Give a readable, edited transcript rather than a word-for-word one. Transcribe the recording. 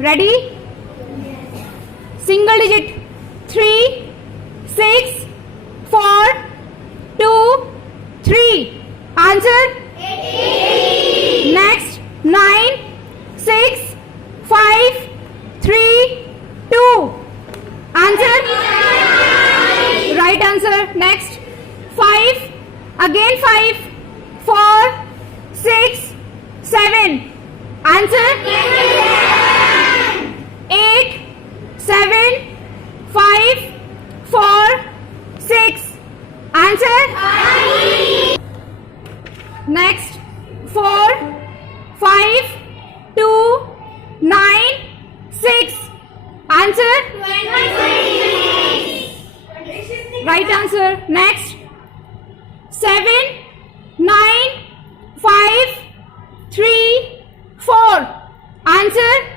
Ready? Single digit. 3, 6, 4, 2, 3. Answer? 18. Next. 9, 6, 5, 3, 2. Answer? 9. Right answer. Next. 5. Again 5, 4, 6, 7. Answer? 8, 7, 5, 4, 6. Answer? 5. Next. 4, 5, 2, 9, 6. Answer? 26. Right answer. Next. 7, 9, 5, 3, 4. Answer?